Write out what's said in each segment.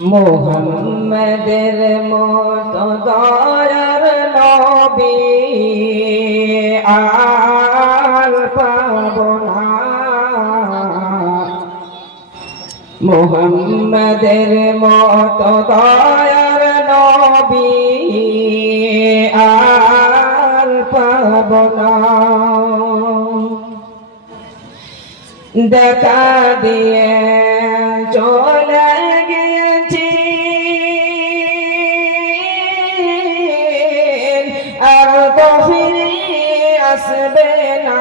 মুহাম্মাদের মতো দয়ার নবী আর পাব না। মুহাম্মাদের মতো দয়ার নবী আর পাব না। দেখা দিয়ে চলে গিয়েছি আর তো ফিরে আসবে না।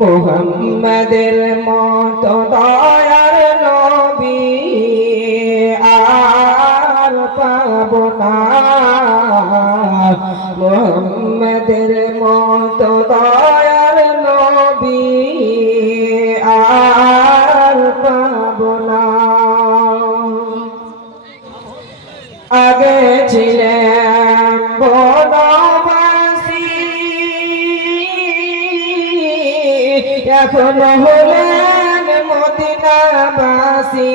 মুহাম্মাদের মতো দয়ার নবী আর পাব না। মুহাম্মাদের মতো দয়ার নবী আর পাব না। আগে ছিলেন বনবাসী, এখন হলেন মদিনাবাসী।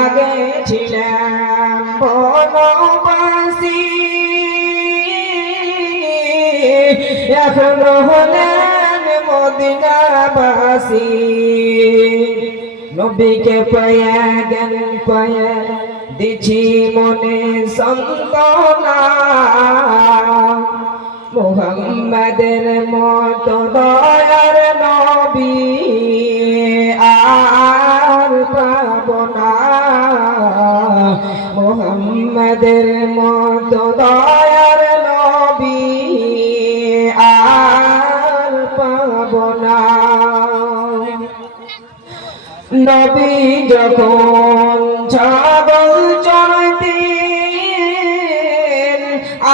আগে ছিলেন বনবাসী, এখন হলেন মদিনাবাসী। নবীকে পায়া জ্ঞান পায়া দিছি মনে সান্ত্বনা। মুহাম্মাদের মতো দয়ার নবী আর পাব না। মুহাম্মাদের মতো দয়ার নবী আর পাব না। নবী যখন ছাগল চড়াইতেন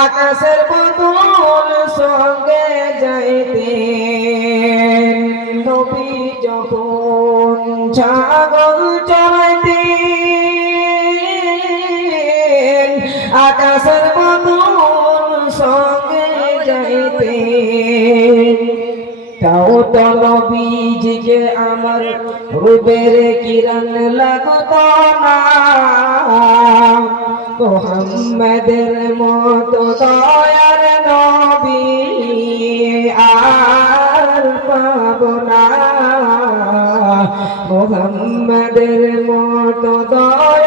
আকাশের বদল সঙ্গে যাইতেন। নবী যখন ছাগল চড়াইতেন আকাশের বদল সঙ্গে যাইতেন। তাও তো নবীজিকে আমার রূপের কিরণ লাগতো না। মুহাম্মাদের মতো দয়ার নবী আর পাব না। মুহাম্মাদের মতো দয়ার